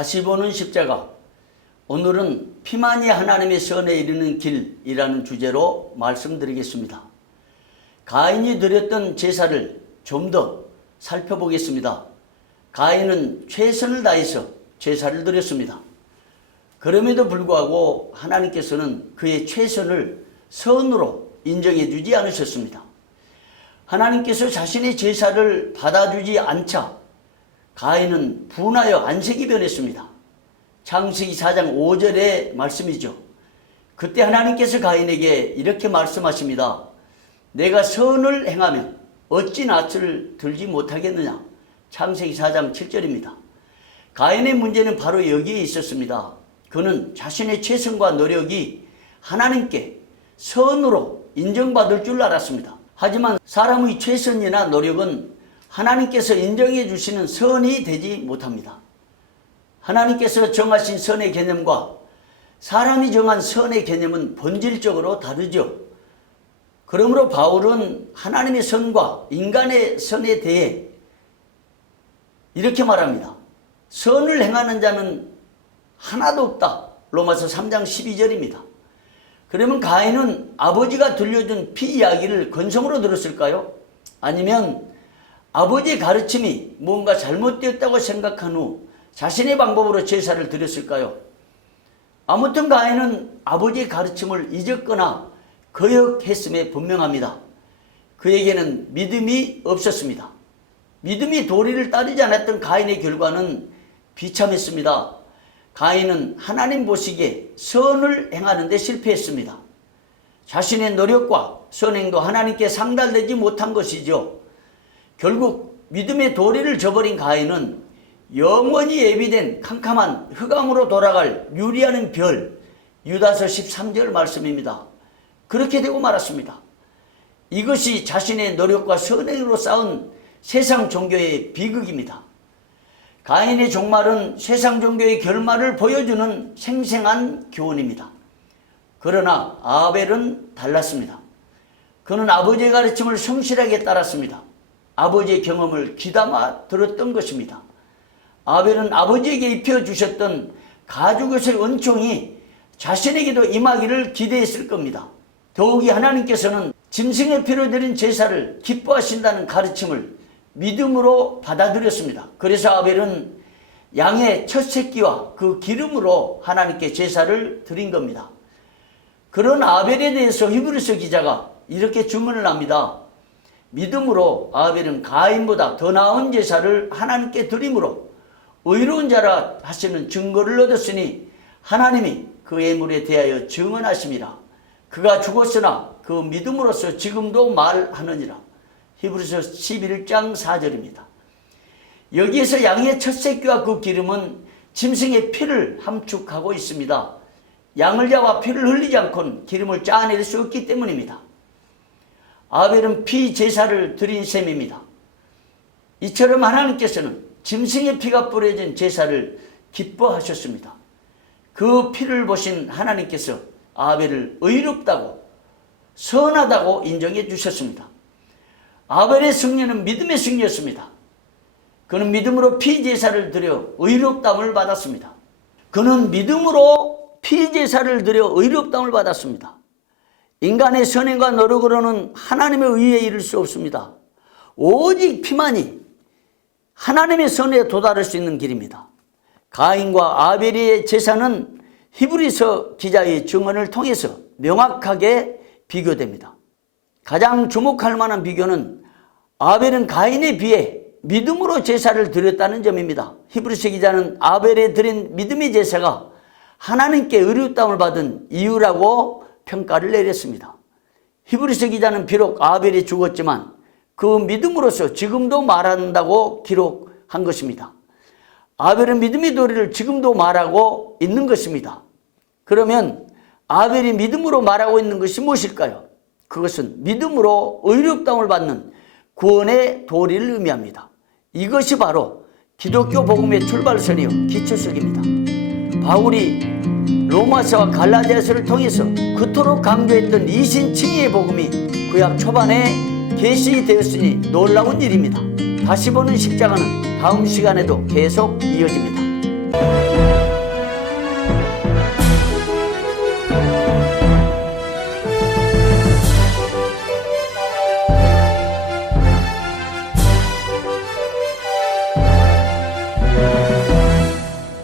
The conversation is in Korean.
다시 보는 십자가. 오늘은 피만이 하나님의 선에 이르는 길이라는 주제로 말씀드리겠습니다. 가인이 드렸던 제사를 좀 더 살펴보겠습니다. 가인은 최선을 다해서 제사를 드렸습니다. 그럼에도 불구하고 하나님께서는 그의 최선을 선으로 인정해 주지 않으셨습니다. 하나님께서 자신의 제사를 받아주지 않자 가인은 분하여 안색이 변했습니다. 창세기 4장 5절의 말씀이죠. 그때 하나님께서 가인에게 이렇게 말씀하십니다. 내가 선을 행하면 어찌 낯을 들지 못하겠느냐. 창세기 4장 7절입니다. 가인의 문제는 바로 여기에 있었습니다. 그는 자신의 최선과 노력이 하나님께 선으로 인정받을 줄 알았습니다. 하지만 사람의 최선이나 노력은 하나님께서 인정해 주시는 선이 되지 못합니다. 하나님께서 정하신 선의 개념과 사람이 정한 선의 개념은 본질적으로 다르죠. 그러므로 바울은 하나님의 선과 인간의 선에 대해 이렇게 말합니다. 선을 행하는 자는 하나도 없다. 로마서 3장 12절입니다. 그러면 가인은 아버지가 들려준 피 이야기를 건성으로 들었을까요? 아니면 아버지의 가르침이 뭔가 잘못되었다고 생각한 후 자신의 방법으로 제사를 드렸을까요? 아무튼 가인은 아버지의 가르침을 잊었거나 거역했음에 분명합니다. 그에게는 믿음이 없었습니다. 믿음이 도리를 따르지 않았던 가인의 결과는 비참했습니다. 가인은 하나님 보시기에 선을 행하는 데 실패했습니다. 자신의 노력과 선행도 하나님께 상달되지 못한 것이죠. 결국 믿음의 도리를 저버린 가인은 영원히 예비된 캄캄한 흑암으로 돌아갈 유리하는 별, 유다서 13절 말씀입니다. 그렇게 되고 말았습니다. 이것이 자신의 노력과 선행으로 쌓은 세상 종교의 비극입니다. 가인의 종말은 세상 종교의 결말을 보여주는 생생한 교훈입니다. 그러나 아벨은 달랐습니다. 그는 아버지의 가르침을 성실하게 따랐습니다. 아버지의 경험을 귀담아 들었던 것입니다. 아벨은 아버지에게 입혀주셨던 가죽옷의 은총이 자신에게도 임하기를 기대했을 겁니다. 더욱이 하나님께서는 짐승의 피로 드린 제사를 기뻐하신다는 가르침을 믿음으로 받아들였습니다. 그래서 아벨은 양의 첫 새끼와 그 기름으로 하나님께 제사를 드린 겁니다. 그런 아벨에 대해서 히브리서 기자가 이렇게 주문을 합니다. 믿음으로 아벨은 가인보다 더 나은 제사를 하나님께 드림으로 의로운 자라 하시는 증거를 얻었으니 하나님이 그 예물에 대하여 증언하심이라. 그가 죽었으나 그 믿음으로써 지금도 말하느니라. 히브리서 11장 4절입니다. 여기에서 양의 첫 새끼와 그 기름은 짐승의 피를 함축하고 있습니다. 양을 잡아 피를 흘리지 않고는 기름을 짜낼 수 없기 때문입니다. 아벨은 피 제사를 드린 셈입니다. 이처럼 하나님께서는 짐승의 피가 뿌려진 제사를 기뻐하셨습니다. 그 피를 보신 하나님께서 아벨을 의롭다고 선하다고 인정해 주셨습니다. 아벨의 승리는 믿음의 승리였습니다. 그는 믿음으로 피 제사를 드려 의롭다움을 받았습니다. 그는 믿음으로 피 제사를 드려 의롭다움을 받았습니다. 인간의 선행과 노력으로는 하나님의 의에 이를 수 없습니다. 오직 피만이 하나님의 선에 도달할 수 있는 길입니다. 가인과 아벨의 제사는 히브리서 기자의 증언을 통해서 명확하게 비교됩니다. 가장 주목할 만한 비교는 아벨은 가인에 비해 믿음으로 제사를 드렸다는 점입니다. 히브리서 기자는 아벨에 드린 믿음의 제사가 하나님께 의롭다움을 받은 이유라고 평가를 내렸습니다. 히브리서 기자는 비록 아벨이 죽었지만 그 믿음으로서 지금도 말한다고 기록한 것입니다. 아벨은 믿음의 도리를 지금도 말하고 있는 것입니다. 그러면 아벨이 믿음으로 말하고 있는 것이 무엇일까요? 그것은 믿음으로 의롭다움을 받는 구원의 도리를 의미합니다. 이것이 바로 기독교 복음의 출발선이요 기초석입니다. 바울이 로마서와 갈라디아서를 통해서 그토록 강조했던 이신칭의의 복음이 구약 초반에 계시되었으니 놀라운 일입니다. 다시 보는 십자가는 다음 시간에도 계속 이어집니다.